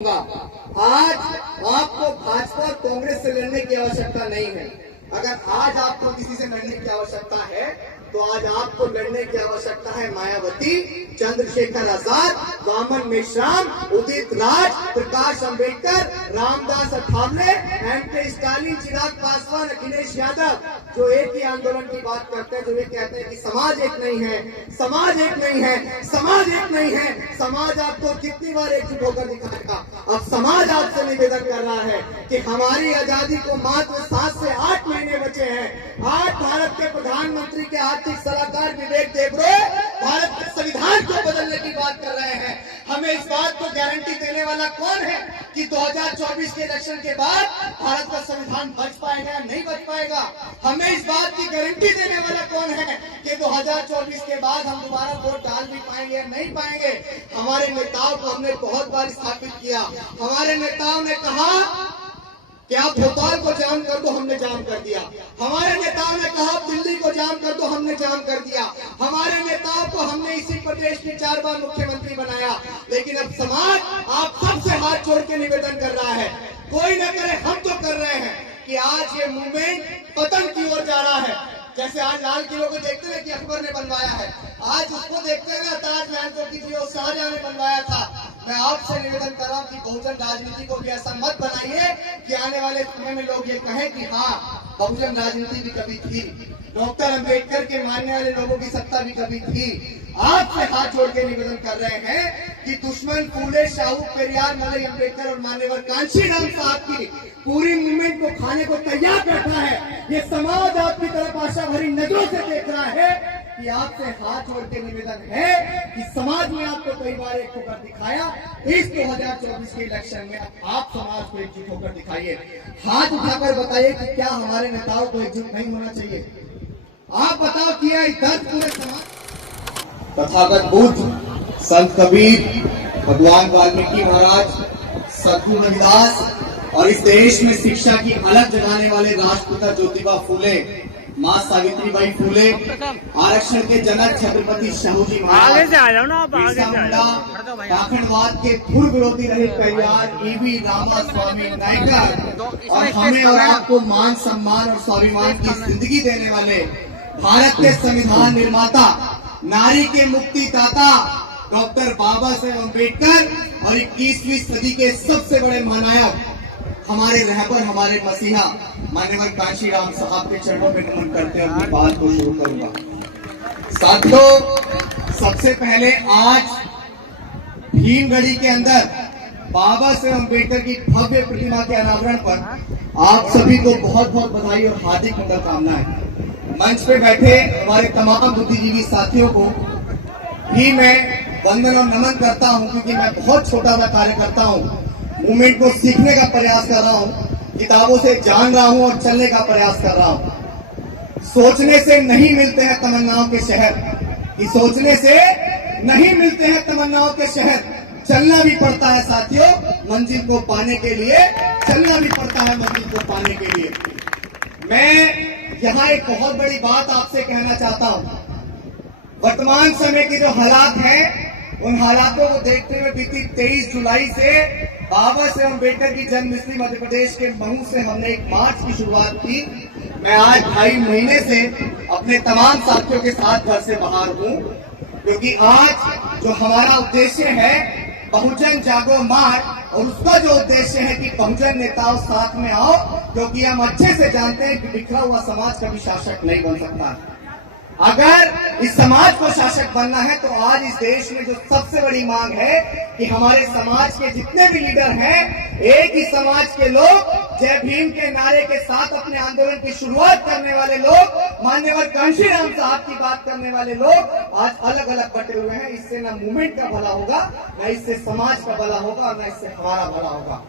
आज आपको भाजपा और कांग्रेस से लड़ने की आवश्यकता नहीं है। अगर आज आपको किसी से लड़ने की आवश्यकता है तो आज आपको लड़ने की आवश्यकता है मायावती, चंद्रशेखर आजाद, वामन मेश्राम, उदित राज, प्रकाश अंबेडकर, रामदास अठावले, एम.के. स्टालिन, चिराग पासवान, अखिलेश यादव, जो एक ही आंदोलन की बात करते हैं, जो ये कहते हैं कि समाज एक नहीं है, समाज एक नहीं है, समाज एक नहीं है। समाज आपको कितनी बार एकजुट होकर दिखाएगा। अब समाज आपसे निवेदन कर रहा है कि हमारी आजादी को मात्र 7 से 8 महीने बचे हैं। आज भारत के प्रधानमंत्री के आर्थिक सलाहकार विवेक देबरॉय भारत के संविधान को बदलने की बात कर रहे हैं। हमें इस बात को गारंटी देने वाला कौन है कि 2024 के इलेक्शन के बाद भारत का संविधान बच पाएगा या नहीं बच पाएगा? हमें इस बात की गारंटी देने वाला कौन है कि 2024 के बाद हम दोबारा वोट डाल भी पाएंगे या नहीं पाएंगे? हमारे नेताओं को हमने बहुत बार स्थापित किया। हमारे नेताओं ने कहा कि आप भोपाल को जाम कर दो, हमने जाम कर दिया। हमारे नेताओं ने कहा दिल्ली को जाम कर दो, हमने जाम कर दिया। हमारे नेताओं को हमने इसी प्रदेश में 4 बार मुख्यमंत्री बनाया। लेकिन अब समाज आप सबसे हाथ जोड़ के निवेदन कर रहा है, कोई न करे हम तो कर रहे हैं कि आज ये मूवमेंट पतन की ओर जा रहा है। जैसे आज लाल किले को देखते हैं कि अकबर ने बनवाया है, आज उसको देखते हैं ताजमहल को कि शाहजहां ने बनवाया था। मैं आपसे निवेदन कर रहा हूँ कि बहुजन राजनीति को भी ऐसा मत बनाइए कि आने वाले समय में लोग ये कहें कि हाँ, बहुजन राजनीति भी कभी थी, डॉक्टर अंबेडकर के मानने वाले लोगों की सत्ता भी कभी थी। आपसे हाथ जोड़ के निवेदन कर रहे हैं कि दुश्मन फूले, शाहू, पेरियार, मलई, अंबेडकर और मान्यवर कांशीराम साहब की पूरी मूवमेंट को खाने को तैयार बैठा है। ये समाज आपकी तरफ आशा भरी नजरों से देख रहा है कि आपसे हाथ जोड़ के निवेदन है कि समाज ने आपको कई बार एक होकर दिखाया। इस 2024 के इलेक्शन में आप समाज को एकजुट होकर दिखाइए। हाथ उठाकर बताइए कि क्या हमारे नेताओं को एकजुट नहीं होना चाहिए? आप बताओ किया दर्द पूरे समाज। तथागत बुद्ध, संत कबीर, भगवान वाल्मीकि महाराज, सद्गुरु रविदास और इस देश में शिक्षा की अलग जगाने वाले राष्ट्रपिता ज्योतिबा फूले, माँ सावित्रीबाई फूले, आरक्षण के जनक छत्रपति शाहूजी महाराज, पाखंडवाद के धुर विरोधी रहे पेरियार, ईवी रामास्वामी नायकर और हमें और आपको मान, सम्मान और स्वाभिमान की जिंदगी देने वाले भारत के संविधान निर्माता, नारी के मुक्तिदाता डॉक्टर बाबा साहेब अम्बेडकर और 21वीं सदी के सबसे बड़े महानायक हमारे रहबर, हमारे मसीहा मान्यवर कांशीराम साहब के चरणों में नमन करते हुए अपनी बात को शुरू करूंगा। साथियों, सबसे पहले आज भीमगढ़ी के अंदर बाबा साहेब अम्बेडकर की भव्य प्रतिमा के अनावरण पर आप सभी को बहुत बहुत बधाई और हार्दिक शुभकामनाएं। मंच पे बैठे हमारे तमाम बुद्धिजीवी साथियों को भी मैं वंदन और नमन करता हूं, क्योंकि मैं बहुत छोटा सा कार्य करता हूं, मूवमेंट को सीखने का प्रयास कर रहा हूं, किताबों से जान रहा हूं और चलने का प्रयास कर रहा हूं। सोचने से नहीं मिलते हैं तमन्नाओं के शहर, कि सोचने से नहीं मिलते हैं तमन्नाओं के शहर, चलना भी पड़ता है साथियों मंजिल को पाने के लिए, चलना भी पड़ता है मंजिल को पाने के लिए। मैं यहाँ एक बहुत बड़ी बात आपसे कहना चाहता हूँ। वर्तमान समय के जो हालात हैं, उन हालातों को देखते हुए बीती 23 जुलाई से बाबा साहेब अम्बेडकर की जन्मस्थली मध्य प्रदेश के महू से हमने एक मार्च की शुरुआत की। मैं आज 2.5 महीने से अपने तमाम साथियों के साथ घर से बाहर हूँ, क्योंकि आज जो हमारा उद्देश्य है बहुजन जागो मार्च, और उसका जो उद्देश्य है कि बहुजन नेताओं साथ में आओ, क्योंकि हम अच्छे से जानते हैं कि बिखरा हुआ समाज कभी शासक नहीं बन सकता। अगर इस समाज को शासक बनना है तो आज इस देश में जो सबसे बड़ी मांग है कि हमारे समाज के जितने भी लीडर हैं, एक ही समाज के लोग, जय भीम के नारे के साथ अपने आंदोलन की शुरुआत करने वाले लोग, मान्यवर कांशीराम साहब की बात करने वाले लोग आज अलग अलग बटे हुए हैं। इससे न मूवमेंट का भला होगा, न इससे समाज का भला होगा और न इससे हमारा भला होगा।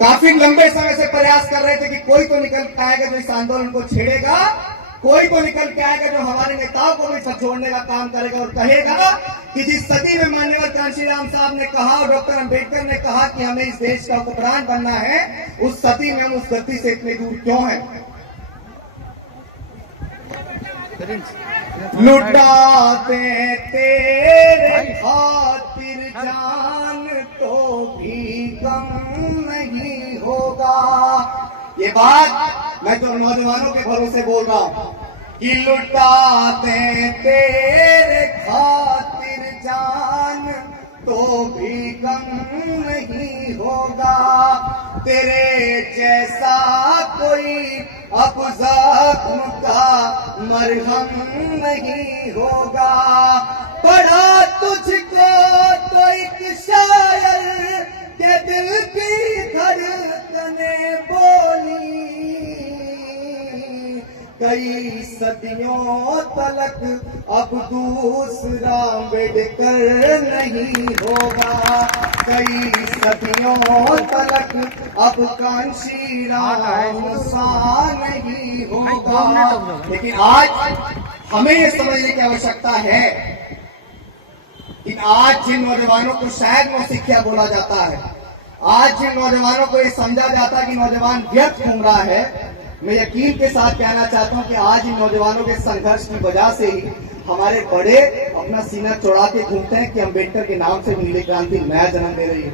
काफी लंबे समय से प्रयास कर रहे थे कि कोई तो निकल के आएगा जो इस आंदोलन को छेड़ेगा, कोई तो निकल के आएगा जो हमारे नेताओं को भी जोड़ने का काम करेगा और कहेगा कि जिस सदी में मान्यवर कांशीराम साहब ने कहा और डॉक्टर अंबेडकर ने कहा कि हमें इस देश का हुक्मरान बनना है, उस सदी में हम उस गति से इतने दूर क्यों हैं? लुटाते तेरे खातिर जान तो भी कम नहीं होगा। ये बात मैं तो नौजवानों के भरोसे बोल रहा हूं कि लुटाते तेरे खातिर जान तो भी कम नहीं होगा। तेरे जैसा कोई अब जख्म का मरहम नहीं होगा। पढ़ा तुझको तो एक शायर के दिल की धड़कने बोली, कई सदियों तलक अब दूसरा अम्बेडकर नहीं होगा। कई सदियों तलक अब कांशीराम सा नहीं होगा। लेकिन आज हमें ये समझने की आवश्यकता है कि आज जिन नौजवानों को शायद नौसिखिया बोला जाता है, आज जिन नौजवानों को ये समझा जाता है कि नौजवान व्यर्थ घूम रहा है, मैं यकीन के साथ कहना चाहता हूं कि आज इन नौजवानों के संघर्ष की वजह से ही हमारे बड़े अपना सीना चौड़ा के घूमते हैं कि अम्बेडकर के नाम से नीली क्रांति नया जन्म दे रही है।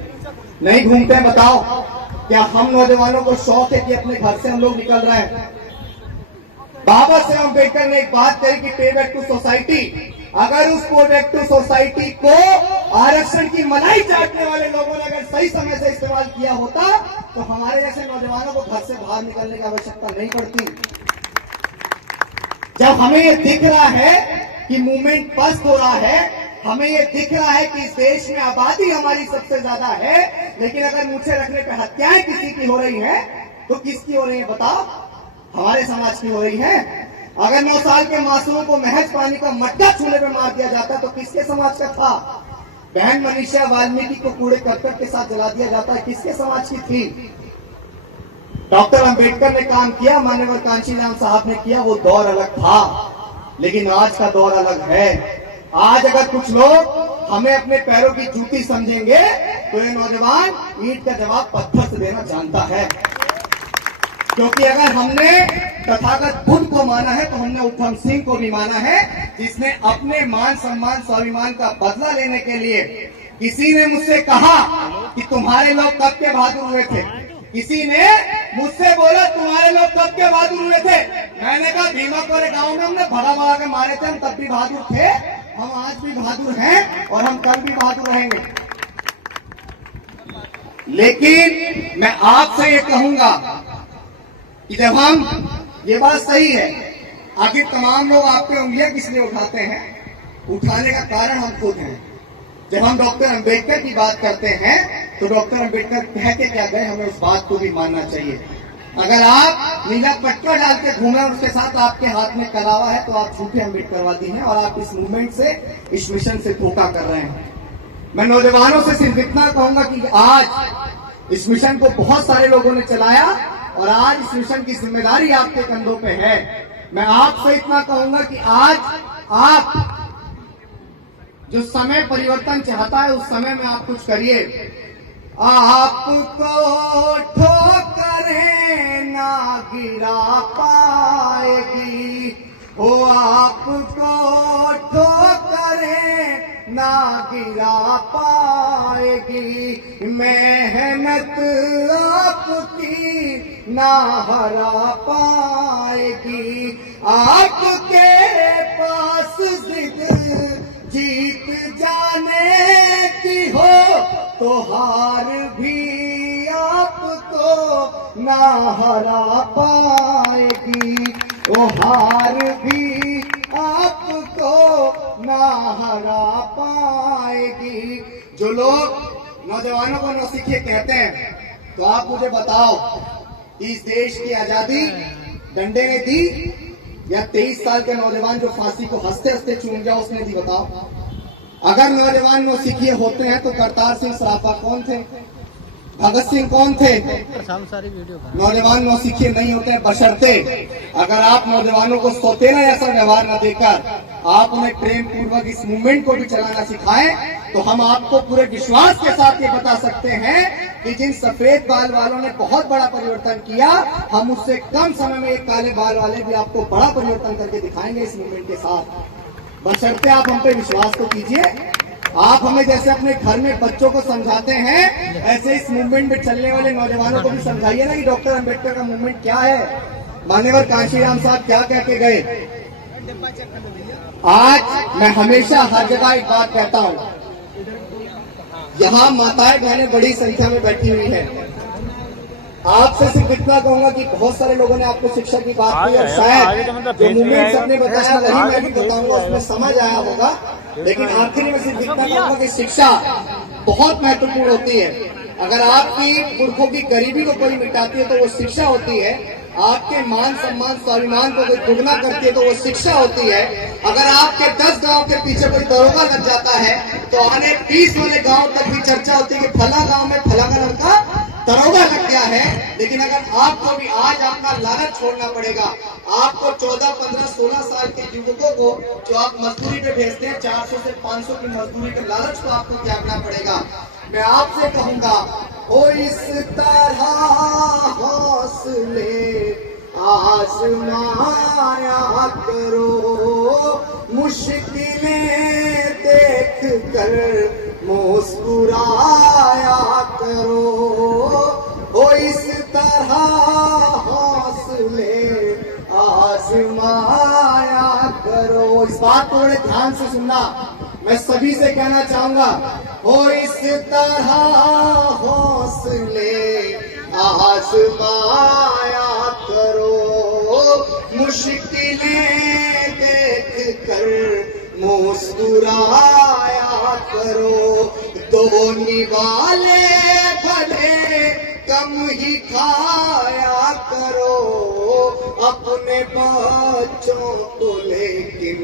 नहीं घूमते हैं? बताओ, क्या हम नौजवानों को शौक है कि अपने घर से हम लोग निकल रहे हैं? बाबा साहेब अम्बेडकर ने एक बात कही कि पे बैक टू सोसाइटी। अगर उस पे बैक टू सोसाइटी को आरक्षण की मलाई चाटने वाले लोगों ने अगर सही समय से इस्तेमाल किया होता तो हमारे जैसे नौजवानों को घर से बाहर निकलने की आवश्यकता नहीं पड़ती। जब हमें ये दिख रहा है कि मूवमेंट पस्त हो रहा है, हमें ये दिख रहा है कि इस देश में आबादी हमारी सबसे ज्यादा है, लेकिन अगर मुझे रखने पे हत्याएं किसी की हो रही हैं तो किसकी हो रही है? बताओ, हमारे समाज की हो रही है। अगर 9 साल के मासूमों को महज पानी का मटका छूने पे मार दिया जाता तो किसके समाज का था? बहन मनीषा वाल्मीकि को कूड़े करकट के साथ जला दिया जाता है, किसके समाज की थी? डॉक्टर अंबेडकर ने काम किया, माननीय कांशीराम साहब ने किया, वो दौर अलग था, लेकिन आज का दौर अलग है। आज अगर कुछ लोग हमें अपने पैरों की जूती समझेंगे तो ये नौजवान ईंट का जवाब पत्थर से देना जानता है। क्योंकि अगर हमने तथागत बुद्ध को माना है तो हमने उधम सिंह को भी माना है, जिसने अपने मान सम्मान स्वाभिमान का बदला लेने के लिए, किसी ने मुझसे कहा कि तुम्हारे लोग कब के बहादुर हुए थे, किसी ने मुझसे बोला तुम्हारे लोग कब के बहादुर हुए थे। मैंने कहा भीमा कोरे गांव में हमने भगा भगा के मारे थे, हम तब भी बहादुर थे, हम आज भी बहादुर हैं और हम कल भी बहादुर रहेंगे। लेकिन मैं आपसे ये कहूंगा कि जब हम, ये बात सही है, आखिर तमाम लोग आप पे उंगलियां किस लिए उठाते हैं? उठाने का कारण हम खुद हैं। जब हम डॉक्टर अंबेडकर की बात करते हैं तो डॉक्टर अंबेडकर कह के क्या गए, हमें उस बात को भी मानना चाहिए। अगर आप नीला पट्टा डाल के घूम रहे हैं और उसके साथ आपके हाथ में कलावा है तो आप झूठे अम्बेडकरवादी हैं और आप इस मूवमेंट से, इस मिशन से धोखा कर रहे हैं। मैं नौजवानों से सिर्फ इतना कहूंगा कि आज इस मिशन को बहुत सारे लोगों ने चलाया और आज इस मिशन की जिम्मेदारी आपके कंधों पे है। मैं आपसे इतना कहूंगा कि आज आप जो समय परिवर्तन चाहता है उस समय में आप कुछ करिए। आपको ठोकरें ना गिरा पाएगी, हो आपको ठोकरें ना गिरा पाएगी, मेहनत आपकी ना हरा पाएगी। आपके पास जिद जीत जाने की हो तो हार भी आपको ना हरा पाएगी, वो हार भी आपको ना हरा पाएगी। जो लोग नौजवानों को नौसिखिए कहते हैं, तो आप मुझे बताओ, इस देश की आजादी डंडे ने दी या 23 साल के नौजवान जो फांसी को हंसते हंसते चूम गया उसने दी? बताओ। अगर नौजवान नौसिखिए होते हैं तो करतार सिंह सराफा कौन थे? भगत सिंह कौन थे? नौजवान नौसिखिए नहीं होते हैं, बशर्ते अगर आप नौजवानों को सौतेला ऐसा व्यवहार न देकर आप उन्हें प्रेम पूर्वक इस मूवमेंट को भी चलाना सिखाएं, तो हम आपको पूरे विश्वास के साथ ये बता सकते हैं कि जिन सफेद बाल वालों ने बहुत बड़ा परिवर्तन किया, हम उससे कम समय में एक काले बाल वाले भी आपको बड़ा परिवर्तन करके दिखाएंगे इस मूवमेंट के साथ। बशर्ते आप हम पे विश्वास तो कीजिए। आप हमें जैसे अपने घर में बच्चों को समझाते हैं, ऐसे इस मूवमेंट में चलने वाले नौजवानों को भी समझाइए ना कि डॉक्टर अंबेडकर का मूवमेंट क्या है, मान्यवर कांशीराम साहब क्या कह के गए। आज मैं हमेशा हर जगह एक बात कहता हूं, यहाँ माताएं बहनें बड़ी संख्या में बैठी हुई हैं। आपसे सिर्फ इतना कहूंगा कि बहुत सारे लोगों ने आपको शिक्षा की बात की और शायद जो मूवमेंट सबने बताया वही मैं भी बताऊंगा, उसमें समझ आया होगा। लेकिन आखिरी में सिर्फ इतना कहूंगा कि शिक्षा बहुत महत्वपूर्ण होती है। अगर आपकी पुरखों की गरीबी को कोई मिटाती है तो वो शिक्षा होती है। आपके मान सम्मान स्वाभिमान को कोई दुगना करती है तो वो शिक्षा होती है। अगर आपके 10 गांव के पीछे कोई दरोगा लग जाता है तो आने 20 वाले गांव तक भी चर्चा होती है कि फला गांव में फलाना लड़का दरोगा लग गया है। लेकिन अगर आपको भी आज अपना लालच छोड़ना पड़ेगा, आपको 14, 15, 16 साल के युवकों को जो आप मजदूरी पे भेजते हैं 400 से 500 की मजदूरी के लालच को आपको त्यागना पड़ेगा। मैं आपसे कहूंगा, ओ इस तरह हौसले आजमाया करो, मुश्किलें देख कर मुस्कुराया करो, ओ इस तरह हौसले आजमाया करो। इस बात को बड़े ध्यान से सुनना, मैं सभी से कहना चाहूंगा, ओ इस तरह हौसले आजमाया करो, मुश्किलें देख कर मुस्कुराया करो, दो निवाले भले कम ही खाया करो, अपने बच्चों को लेकिन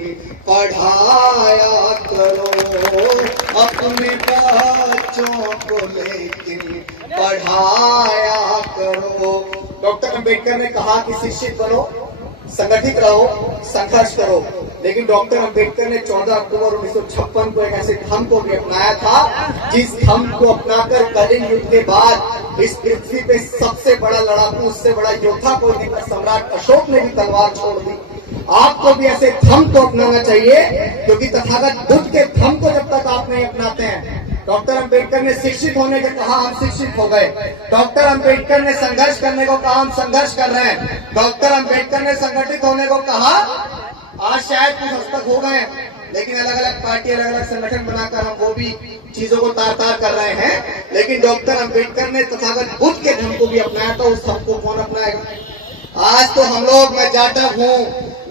पढ़ाया करो, अपने बच्चों को लेकिन पढ़ाया करो। डॉक्टर अंबेडकर ने कहा कि शिक्षित बनो, संगठित रहो, संघर्ष करो। लेकिन डॉक्टर अंबेडकर ने 14 अक्टूबर 1956 को एक ऐसे थंब को भी अपनाया था, जिस थंब को अपनाकर कलिंग युद्ध के बाद इस पृथ्वी पे सबसे बड़ा लड़ाकू, उससे बड़ा योद्धा कोई नहीं था, सम्राट अशोक ने भी तलवार छोड़ दी। आपको भी ऐसे थंब को अपनाना चाहिए, क्योंकि तथागत बुद्ध के थंब को जब तक आप नहीं अपनाते हैं। डॉक्टर अंबेडकर ने शिक्षित होने को कहा, हम शिक्षित हो गए। डॉक्टर अंबेडकर ने संघर्ष करने को कहा, हम संघर्ष कर रहे हैं। डॉक्टर अंबेडकर ने संगठित होने को कहा, आज शायद कुछ हस्तक हो गए, लेकिन अलग अलग पार्टी, अलग अलग संगठन बनाकर हम वो भी चीजों को तार तार कर रहे हैं। लेकिन डॉक्टर अंबेडकर ने तथागत बुद्ध के धर्म को भी अपनाया था, उस धर्म को कौन अपनाएगा। आज तो हम लोग, मैं जाटव हूँ,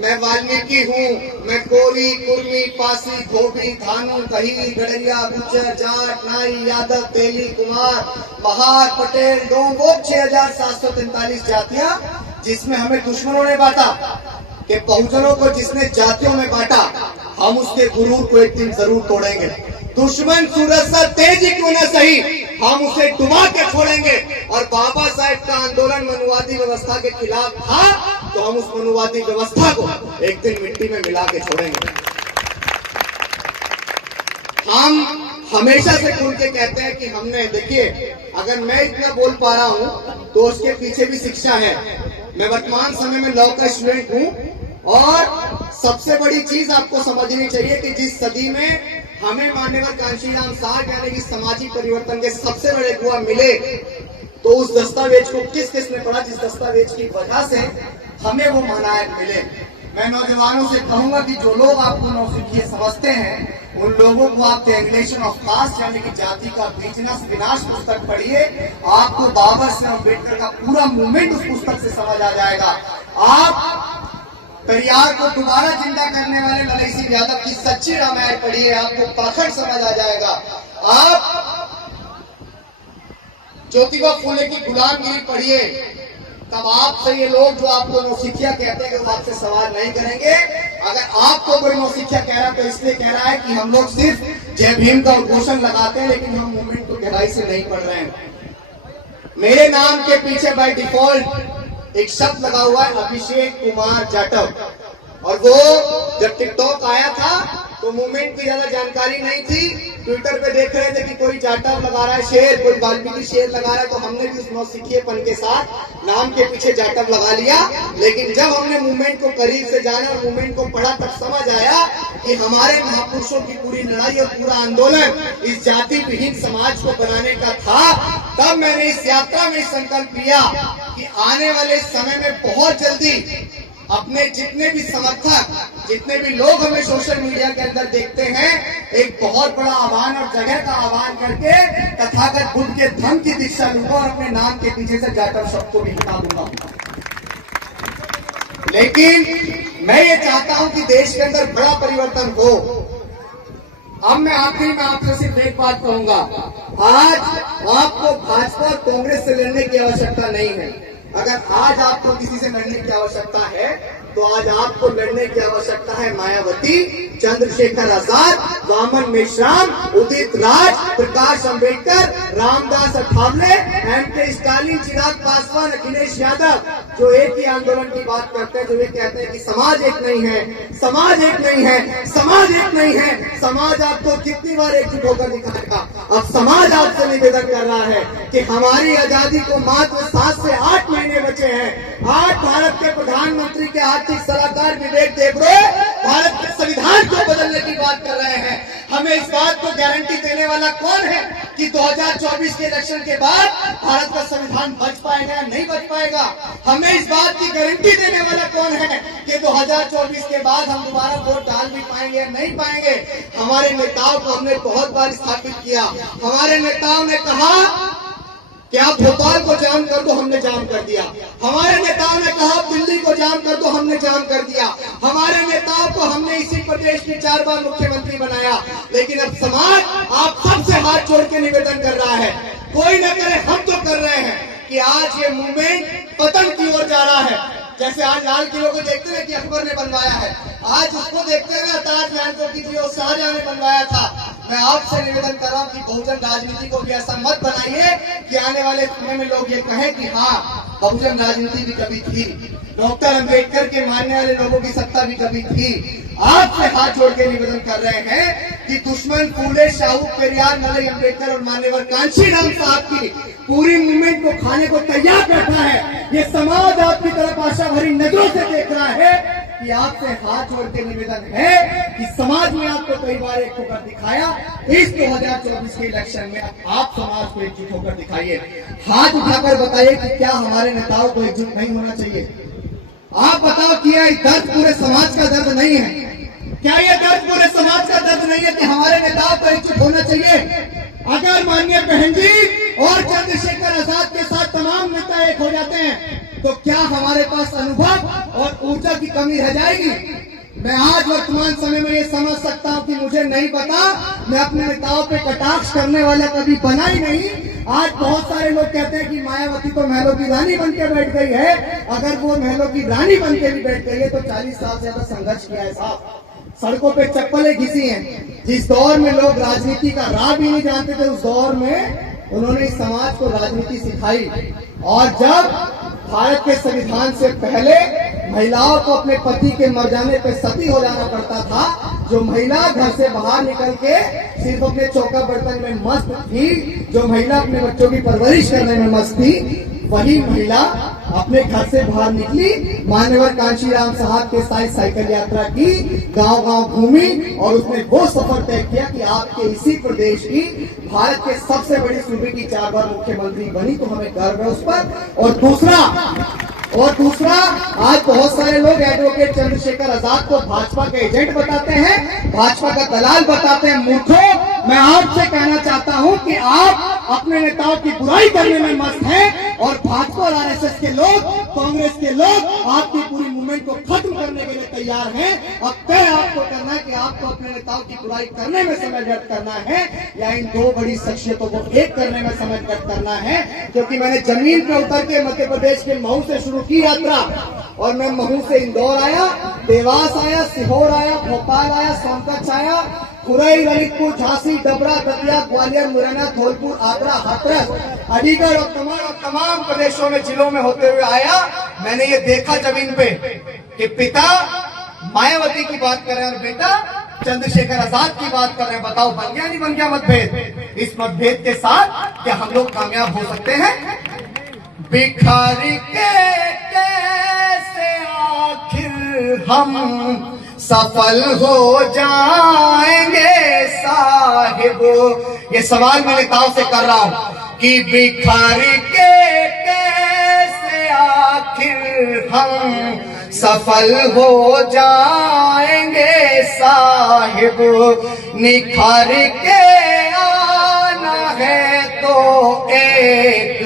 मैं वाल्मीकि हूँ, मैं कोरी, कुर्मी, पासी, धोबी, धानु, कही, गड़रिया, गुज्जर, जाट, नाई, यादव, तेली, कुमार, महार, पटेल, डोम, वो 6743 जातियां जिसमें हमें दुश्मनों ने बांटा, कि बहुजनों को जिसने जातियों में बांटा, हम उसके गुरूर को एक दिन जरूर तोड़ेंगे। दुश्मन सूरज सा तेज ही क्यों न सही, हम उसे डुबा के छोड़ेंगे। और बाबा साहेब का आंदोलन मनुवादी व्यवस्था के खिलाफ था, तो हम उस मनुवादी व्यवस्था को एक दिन मिट्टी में मिला के छोड़ेंगे। हम हमेशा से खुल के कहते हैं कि हमने, देखिए, अगर मैं इतना बोल पा रहा हूँ तो उसके पीछे भी शिक्षा है। मैं वर्तमान समय में लॉ का स्टूडेंट हूँ, और सबसे बड़ी चीज आपको समझनी चाहिए कि जिस सदी में हमें मान्यवर कांशीराम साहब यानी कि सामाजिक परिवर्तन के सबसे बड़े गुआ मिले, तो उस दस्तावेज को किस किस ने पढ़ा, जिस दस्तावेज की वजह से हमें वो महानायक मिले। मैं नौजवानों से कहूंगा कि जो लोग आपको नौसिखिए समझते हैं, उन लोगों को आप द एलिमिनेशन ऑफ कास्ट यानी कि जाति का विनाश पुस्तक पढ़िए। आपको बाबा साहेब अम्बेडकर का पूरा मूवमेंट उस पुस्तक से समझ आ जाएगा। आप पेरियार को दोबारा जिंदा करने वाले ललित सिंह यादव की सच्ची रामायण पढ़िए, आपको पाखंड समझ आ जाएगा। आप ज्योतिबा फूले की गुलामगिरी पढ़िए, तब आपसे ये लोग जो आपको नौसिखिया कहते हैं वो आपसे सवाल नहीं करेंगे। अगर आपको कोई नौसिखिया कह रहा है तो इसलिए कह रहा है कि हम लोग सिर्फ जय भीम का उद्घोषण लगाते हैं, लेकिन हम मूवमेंट को गहराई से नहीं पढ़ रहे हैं। मेरे नाम के पीछे बाय डिफॉल्ट एक शब्द लगा हुआ है, अभिषेक कुमार जाटव। और वो जब टिकटॉक आया था तो मूवमेंट की ज्यादा जानकारी नहीं थी, ट्विटर पे देख रहे थे कि कोई जाटव लगा रहा है शेर, कोई वाल्मीकि शेर लगा रहा है, तो हमने भी उस नौसिखिएपन के साथ नाम के पीछे जाटव लगा लिया। लेकिन जब हमने मूवमेंट को करीब से जाना और मूवमेंट को पढ़ा तब समझ आया कि हमारे महापुरुषों की पूरी लड़ाई और पूरा आंदोलन इस जाति विहीन समाज को बनाने का था। तब मैंने इस यात्रा में संकल्प लिया कि आने वाले समय में बहुत जल्दी अपने जितने भी समर्थक, जितने भी लोग हमें सोशल मीडिया के अंदर देखते हैं, एक बहुत बड़ा आह्वान और जगह का आह्वान करके तथागत बुद्ध के धम्म की दीक्षा लूंगा और अपने नाम के पीछे से जाटव शब्द को भी हटा दूंगा। लेकिन मैं ये चाहता हूं कि देश के अंदर बड़ा परिवर्तन हो। अब मैं आखिरी में आपसे सिर्फ एक बात कहूंगा, आज आपको भाजपा और कांग्रेस से लड़ने की आवश्यकता नहीं है। अगर आज आपको किसी से लड़ने की आवश्यकता है तो आज आपको लड़ने की आवश्यकता है मायावती, चंद्रशेखर आजाद, वामन मेश्राम, उदित राज, प्रकाश अंबेडकर, रामदास अठावले, एम.के. स्टालिन, चिराग पासवान, अखिलेश यादव, जो एक ही आंदोलन की बात करते हैं, जो ये कहते हैं कि समाज एक नहीं है, समाज एक नहीं है, समाज एक नहीं है। समाज आपको कितनी बार एकजुट होकर दिखाएगा। अब समाज आपसे निवेदन कर रहा है कि हमारी आजादी को मात्र 7 से 8 महीने बचे हैं। आज भारत के प्रधानमंत्री के आर्थिक सलाहकार विवेक देबरॉय भारत के संविधान को बदलने की बात कर रहे हैं। हमें इस बात को गारंटी देने वाला कौन है कि 2024 के इलेक्शन के बाद भारत का संविधान बच पाएगा या नहीं बच पाएगा? हमें इस बात की गारंटी देने वाला कौन है कि 2024 के बाद हम दोबारा वोट डाल भी पाएंगे या नहीं पाएंगे? हमारे नेताओं को हमने बहुत बार स्थापित किया। हमारे नेताओं ने कहा कि आप भोपाल को जाम कर दो, हमने जाम कर दिया। हमारे नेताओं ने कहा दिल्ली को जाम कर दो, हमने जाम कर दिया। हमारे नेताओं को हमने इसी प्रदेश की 4 बार मुख्यमंत्री बनाया। लेकिन अब समाज आप सबसे हाथ जोड़ के निवेदन कर रहा है, कोई न करे हम तो कर रहे हैं कि आज ये मूवमेंट पतन की ओर जा रहा है। जैसे आज लाल किले को देखते हैं कि अकबर ने बनवाया है, आज उसको देखते हुए ताजमहल को कि जो शाहजहां ने बनवाया था। मैं आपसे निवेदन कर रहा हूं कि बहुजन राजनीति को भी ऐसा मत बनाइए कि आने वाले समय में लोग ये कहें कि हाँ बहुजन राजनीति भी कभी थी, डॉक्टर अंबेडकर के मानने वाले लोगों की सत्ता भी कभी थी। आपसे हाथ जोड़ के निवेदन कर रहे हैं कि दुश्मन फूले, शाहू, पेरियार, नरई, अंबेडकर और मान्यवर कांशीराम साहब की पूरी मूवमेंट को खाने को तैयार बैठा है। ये समाज आपकी तरफ आशा भरी नजरों से देख रहा है कि आपसे हाथ जोड़ के निवेदन है कि समाज में आपको कई बार एक होकर दिखाया, इस 2024 के इलेक्शन में आप समाज को एकजुट होकर दिखाइए। हाथ उठाकर बताइए कि क्या हमारे नेताओं को एकजुट नहीं होना चाहिए? आप बताओ कि यह दर्द पूरे समाज का दर्द नहीं है? क्या यह दर्द पूरे समाज का दर्द नहीं है कि हमारे नेताओं को एकजुट होना चाहिए? अगर माननीय बहन जी और चंद्रशेखर आजाद के साथ तमाम नेता एक हो जाते हैं तो क्या हमारे पास अनुभव और ऊर्जा की कमी रह जाएगी? मैं आज वर्तमान समय में ये समझ सकता हूँ कि मुझे नहीं पता, मैं अपने नेताओं पे कटाक्ष करने वाला कभी बना ही नहीं। आज बहुत सारे लोग कहते हैं कि मायावती तो महलों की रानी बन के बैठ गई है। अगर वो महलों की रानी बन के भी बैठ गई है तो 40 साल से ज्यादा संघर्ष किया है साहब, सड़कों पे चप्पलें घिसी हैं। जिस दौर में लोग राजनीति का राह भी नहीं जानते थे, उस दौर में उन्होंने इस समाज को राजनीति सिखाई। और जब भारत के संविधान से पहले महिलाओं को अपने पति के मर जाने पर सती हो जाना पड़ता था, जो महिला घर से बाहर निकल के सिर्फ अपने चौका बर्तन में मस्त थी, जो महिला अपने बच्चों की परवरिश करने में मस्त थी, वही महिला अपने घर से बाहर निकली, मान्यवर कांशीराम साहब के साथ साइकिल यात्रा की, गांव-गांव घूमी और उसने वो सफर तय किया कि आपके इसी प्रदेश की भारत के सबसे बड़ी सूबे की 4 बार मुख्यमंत्री बनी, तो हमें गर्व है उस पर। और दूसरा आज बहुत सारे लोग एडवोकेट चंद्रशेखर आजाद को भाजपा के एजेंट बताते हैं, भाजपा का दलाल बताते हैं। मूर्खों, मैं आपसे कहना चाहता हूं कि आप अपने नेताओं की बुराई करने में मस्त हैं और भाजपा और आरएसएस के लोग, कांग्रेस के लोग आपकी पूरी मूवमेंट को खत्म करने के लिए तैयार हैं। अब तय आपको करना है कि आपको अपने नेताओं की बुराई करने में समय व्यर्थ करना है या इन 2 बड़ी शख्सियतों को एक करने में समय व्यर्थ करना है। क्योंकि मैंने जमीन पर उतर के मध्य प्रदेश के महू से शुरू की यात्रा और मैं महू से इंदौर आया, देवास आया, सीहोर आया, भोपाल आया, सोनकच्छ आया, खुरई, ललितपुर, झांसी, डबरा, दतिया, ग्वालियर, मुरैना, धौलपुर, आगरा, हाथरस, अलीगढ़ और तमाम प्रदेशों में, जिलों में होते हुए आया। मैंने ये देखा जमीन पे कि पिता मायावती की बात कर रहे हैं और बेटा चंद्रशेखर आजाद की बात कर रहे हैं। बताओ बन गया नहीं बन गया मतभेद? इस मतभेद के साथ क्या हम लोग कामयाब हो सकते हैं? बिखर के कैसे आखिर हम सफल हो जाएंगे साहिब। ये सवाल मैं नेताओं से कर रहा हूं कि बिखर के कैसे आखिर हम सफल हो जाएंगे साहिब। निखर के आना है तो एक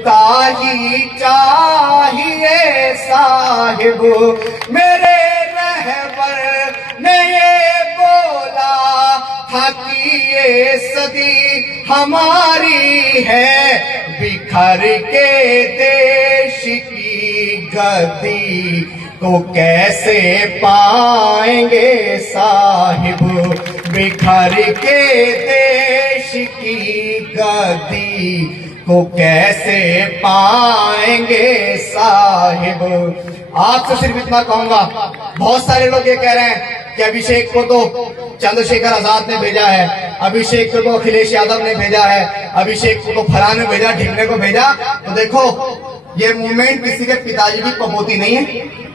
ताही चाहिए साहिब। मेरे रहबर ने ये बोला था कि ये सदी हमारी है। बिखर के देश की गद्दी को कैसे पाएंगे साहिब। बिखर के देश की गद्दी को कैसे पाएंगे साहिब। आपसे सिर्फ इतना कहूंगा, बहुत सारे लोग ये कह रहे हैं कि अभिषेक को तो चंद्रशेखर आजाद ने भेजा है, अभिषेक को तो अखिलेश यादव ने भेजा है, अभिषेक को तो फलाने ने भेजा, ढिमने को भेजा। तो देखो, ये मूवमेंट किसी के पिताजी की कमौती नहीं है।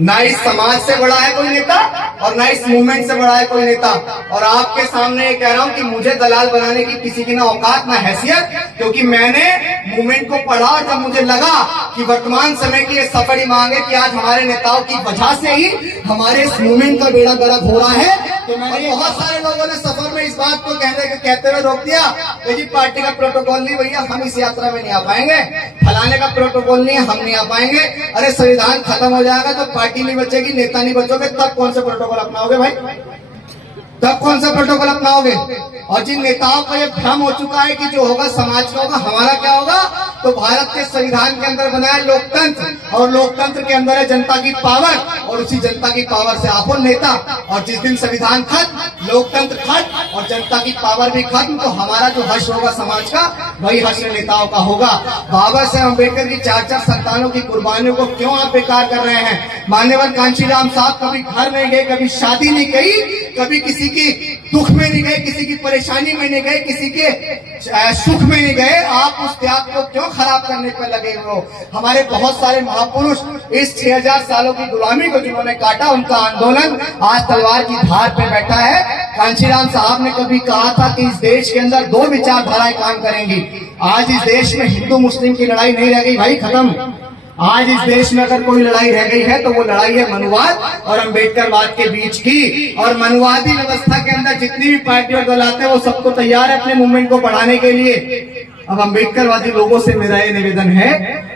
ना इस समाज से बड़ा है कोई नेता और ना इस मूवमेंट से बड़ा है कोई नेता। और आपके सामने ये कह रहा हूं कि मुझे दलाल बनाने की किसी की ना औकात ना हैसियत, क्योंकि मैंने मूवमेंट को पढ़ा। जब मुझे लगा कि वर्तमान समय की ये सफरी मांग है कि आज हमारे नेताओं की वजह से ही हमारे इस मूवमेंट का बेड़ा गर्क हो रहा है, तो मैंने बहुत सारे लोगों ने सफर में इस बात को कहते हुए रोक दिया कि जी पार्टी का प्रोटोकॉल नहीं भैया, हम इस यात्रा में नहीं आ पाएंगे, फलाने का प्रोटोकॉल नहीं है, हम नहीं आ पाएंगे। अरे संविधान खत्म हो जाएगा तो पार्टी नहीं बचेगी, नेता नहीं बचोगे, तब कौन सा प्रोटोकॉल अपनाओगे भाई? तब कौन सा प्रोटोकॉल अपनाओगे? और जिन नेताओं का ये भ्रम हो चुका है कि जो होगा समाज का होगा, हमारा क्या होगा, तो भारत के संविधान के अंदर बनाया लोकतंत्र, और लोकतंत्र के अंदर है जनता की पावर, और उसी जनता की पावर से आप हो नेता। और जिस दिन संविधान खत्म, लोकतंत्र खत्म और जनता की पावर भी खत्म, तो हमारा जो हर्ष होगा समाज का, वही हर्ष नेताओं का होगा। बाबा साहेब अम्बेडकर की 4-4 संतानों की कुर्बानियों को क्यों आप बेकार कर रहे हैं? मान्यवर कांशीराम साहब कभी घर नहीं गए, कभी शादी नहीं की, कभी किसी की दुख में नहीं गए, किसी की परेशानी में नहीं गए, किसी के सुख में नहीं गए। आप उस त्याग को क्यों खराब करने पर लगे हो? हमारे बहुत सारे महापुरुष इस 6000 सालों की गुलामी को जिन्होंने काटा, उनका आंदोलन आज तलवार की धार पे बैठा है। कांशीराम साहब ने कभी कहा था कि इस देश के अंदर 2 विचारधाराएं काम करेंगी। आज इस देश में हिंदू मुस्लिम की लड़ाई नहीं रह गई भाई, खत्म। आज इस देश में अगर कोई लड़ाई रह गई है तो वो लड़ाई है मनुवाद और अम्बेडकरवाद के बीच की। और मनुवादी व्यवस्था के अंदर जितनी भी पार्टी और दल आते हैं वो सबको तैयार है अपने मूवमेंट को बढ़ाने के लिए। अब अम्बेडकरवादी लोगों से मेरा ये निवेदन है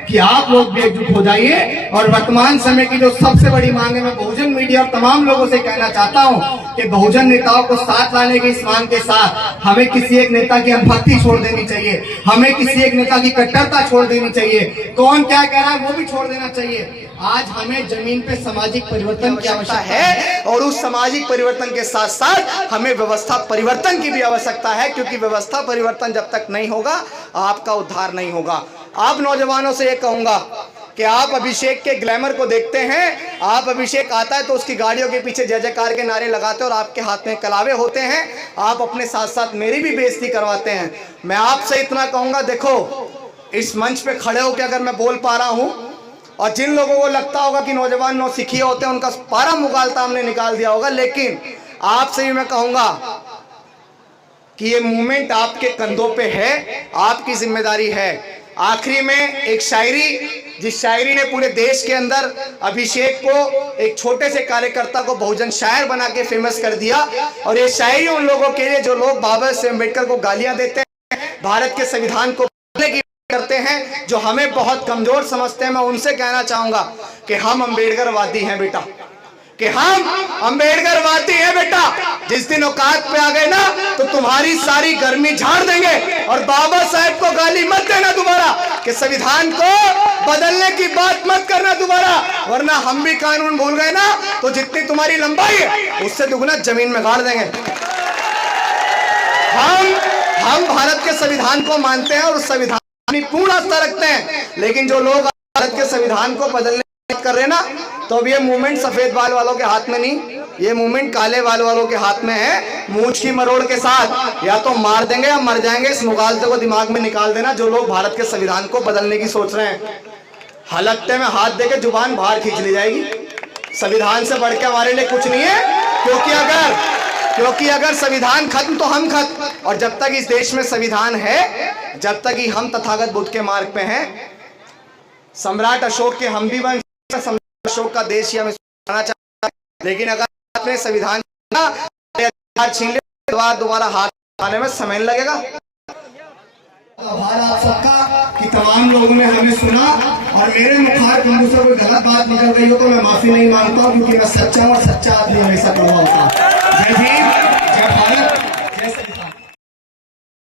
कि आप लोग भी एकजुट हो जाइए। और वर्तमान समय की जो सबसे बड़ी मांग है, मैं बहुजन मीडिया और तमाम लोगों से कहना चाहता हूं कि बहुजन नेताओं को साथ लाने की इस मांग के साथ हमें किसी एक नेता की अनभक्ति छोड़ देनी चाहिए, हमें किसी एक नेता की कट्टरता छोड़ देनी चाहिए। कौन क्या कह रहा है वो भी छोड़ देना चाहिए। आज हमें जमीन पे सामाजिक परिवर्तन की आवश्यकता है, और उस सामाजिक परिवर्तन के साथ साथ हमें व्यवस्था परिवर्तन की भी आवश्यकता है, क्योंकि व्यवस्था परिवर्तन जब तक नहीं होगा आपका उद्धार नहीं होगा। आप नौजवानों से ये कहूंगा कि आप अभिषेक के ग्लैमर को देखते हैं। आप अभिषेक आता है तो उसकी गाड़ियों के पीछे जय जयकार के नारे लगाते हैं और आपके हाथ में कलावे होते हैं। आप अपने साथ साथ मेरी भी बेइज्जती करवाते हैं। मैं आपसे इतना कहूंगा, देखो इस मंच पे खड़े होकर अगर मैं बोल पा रहा हूं, और जिन लोगों को लगता होगा कि नौजवान नौसिखिए होते हैं उनका पारा मुगालता हमने निकाल दिया होगा, लेकिन आपसे भी मैं कहूंगा कि ये मूवमेंट आपके कंधों पे है, आपकी जिम्मेदारी है। आखिरी में एक शायरी, जिस शायरी ने पूरे देश के अंदर अभिषेक को, एक छोटे से कार्यकर्ता को बहुजन शायर बना के फेमस कर दिया। और ये शायरी उन लोगों के लिए जो लोग बाबा साहेब अम्बेडकर को गालियां देते हैं, भारत के संविधान को करते हैं, जो हमें बहुत कमजोर समझते हैं। मैं उनसे कहना चाहूंगा कि हम अम्बेडकरवादी हैं बेटा, कि हम अम्बेडकरवादी हैं बेटा। जिस दिन औकात पे आ गए ना तो तुम्हारी सारी गर्मी झाड़ देंगे। और बाबा साहेब को गाली मत देना दोबारा, कि संविधान को बदलने की बात मत करना दोबारा, वरना हम भी कानून भूल गए ना तो जितनी तुम्हारी लंबाई है उससे दुगना जमीन में गाड़ देंगे। हम भारत के संविधान को मानते हैं और उस संविधान पूर्ण आस्था रखते हैं, लेकिन जो लोग भारत के संविधान को बदलने कर रहे हैं ना, तो अब ये मूवमेंट सफेद बाल वालों के हाथ में नहीं, ये मूवमेंट काले बाल वालों के हाथ में है। मूंछ की मरोड़ के साथ या तो मार देंगे या मर जाएंगे। इस मुगालते को दिमाग में निकाल देना जो लोग भारत के संविधान को बदलने की सोच रहे हैं। हलकते में हाथ देके जुबान बाहर खींच ली जाएगी। संविधान से बढ़ के हमारे लिए कुछ नहीं है, क्योंकि अगर संविधान खत्म तो हम खत्म। और जब तक इस देश में संविधान है, जब तक ही हम तथागत बुद्ध के मार्ग पे हैं, सम्राट अशोक के हम भी बन, सम्राट अशोक का देश ही हमें बनाना चाहता है। लेकिन अगर आपने संविधान छीन लिया, दोबारा हाथ आने में समय लगेगा। आभार आप सबका कि तमाम लोगों ने हमें सुना और मेरे मुखार बिंदु से कोई गलत बात निकल गई हो तो मैं माफी नहीं मांगता हूँ, क्योंकि मैं सच्चा हूँ और सच्चा आदमी हमेशा कड़वा होता है। जय भीम, जय भारत, जय